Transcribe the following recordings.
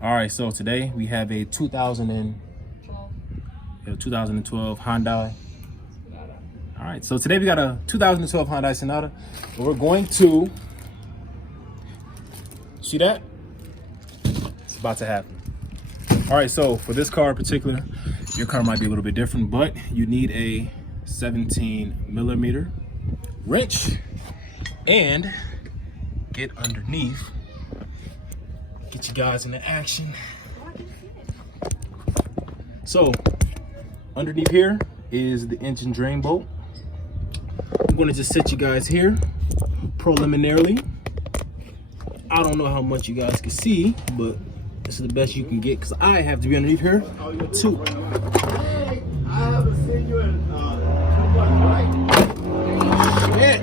All right, so today we have a 2012 Hyundai. All right, so today we got a 2012 Hyundai Sonata. And we're going to see that it's about to happen. All right, so for this car in particular, your car might be a little bit different, but you need a 17mm wrench and get underneath. Get you guys into action. So underneath here is the engine drain bolt. I'm gonna just set you guys here preliminarily. I don't know how much you guys can see, but this is the best you can get because I have to be underneath here too. Hey, I haven't seen you in 2 months, right? Shit.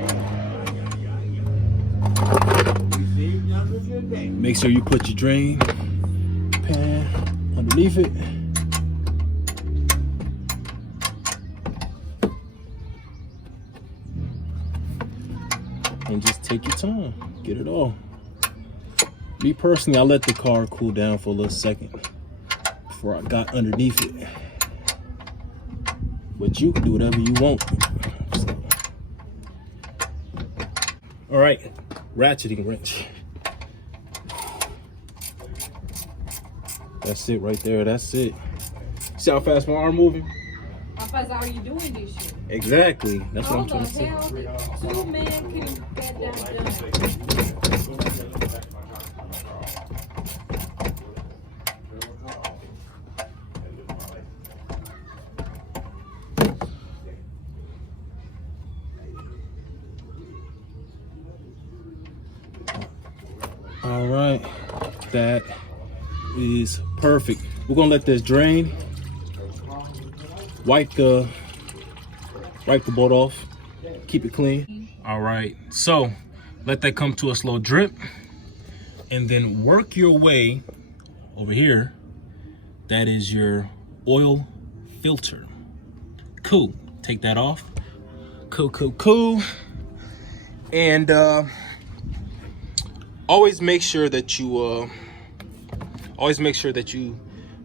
Make sure you put your drain pan underneath it. And just take your time, get it all. Me personally, I let the car cool down for a little second before I got underneath it. But you can do whatever you want. So. All right, ratcheting wrench. That's it right there, that's it. See how fast my arm moving? How fast are you doing this shit? Exactly, that's what I'm trying to say. How the hell 2 men can get that done? All right, that is perfect. We're gonna let this drain. Wipe the bolt off. Keep it clean. All right, so let that come to a slow drip, and then work your way over here. That is your oil filter. Cool. Take that off. Cool. And always make sure that you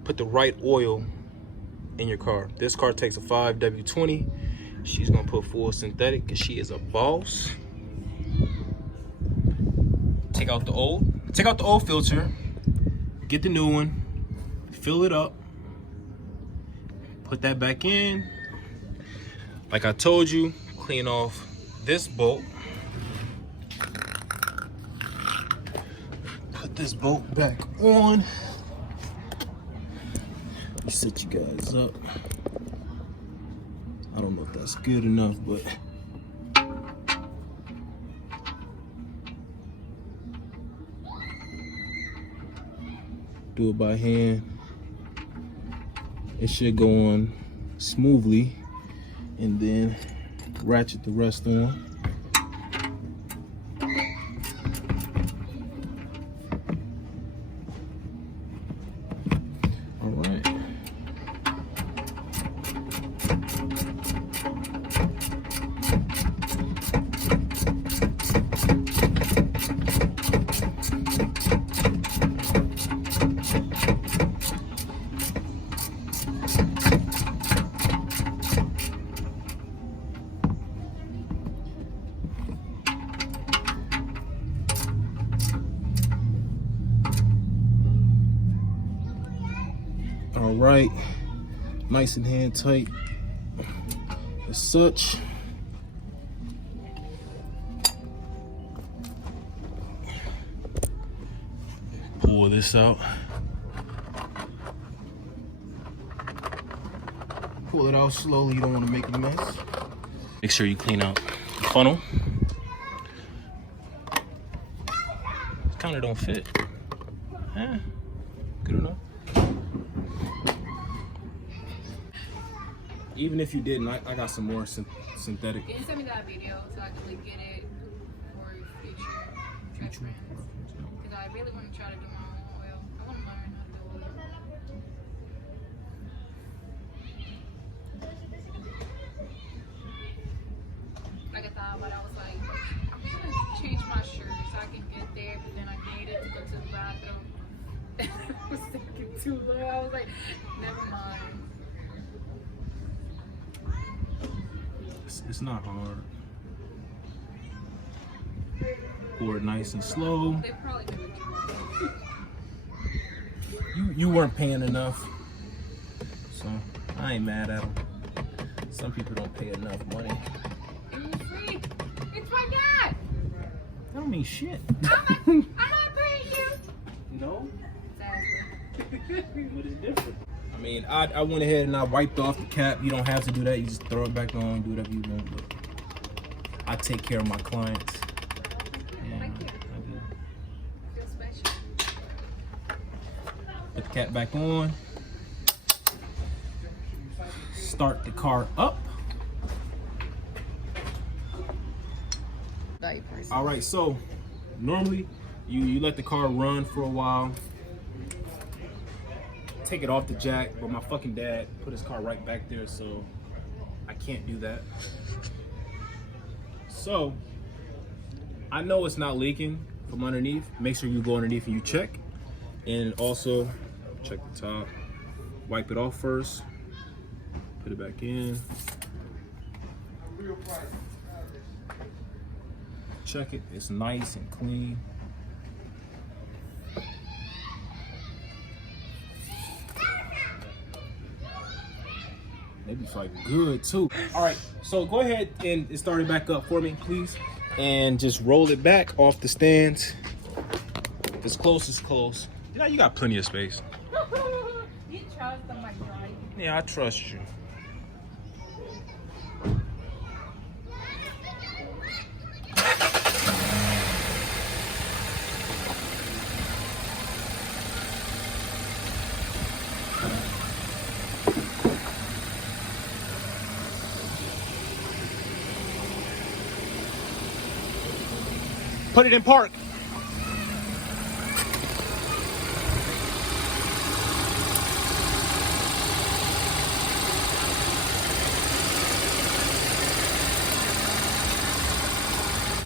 put the right oil in your car. This car takes a 5W20. She's gonna put full synthetic because she is a boss. Take out the old filter, get the new one, fill it up, put that back in. Like I told you, clean off this bolt. Put this bolt back on. Let me set you guys up. I don't know if that's good enough, but do it by hand. It should go on smoothly, and then ratchet the rest on. All right. All right, nice and hand tight as such. Pull this out. Pull it out slowly, you don't want to make a mess. Make sure you clean out the funnel. Kind of don't fit. Good enough. Even if you didn't, I got some more synthetic. Can you send me that video so I can like get it for future reference? Because I really want to try to do my own oil. I want to learn how to do oil. Like I thought, but I was like, I'm gonna change my shirt so I can get there, but then I needed to go to the bathroom. too low. I was like, never mind. It's not hard. Pour it nice and slow. They probably never tried. You weren't paying enough, so I ain't mad at them. Some people don't pay enough money. It was free. It's my dad. That don't mean shit. I'm not paying you. No, Exactly. but it's different. I mean, I went ahead and I wiped off the cap. You don't have to do that. You just throw it back on, do whatever you want. But I take care of my clients. Yeah, Thank you. I do. Feel special. Put the cap back on. Start the car up. Diapers. All right, so normally you let the car run for a while. Take it off the jack, but my fucking dad put his car right back there, so I can't do that. So I know it's not leaking from underneath. Make sure you go underneath and you check. And also check the top. Wipe it off first. Put it back in. Check it. It's nice and clean. Maybe it's like good too. All right, so go ahead and start it back up for me, please. And just roll it back off the stands. As close. Yeah, you got plenty of space. You trust them like driving. Yeah, I trust you. Put it in park.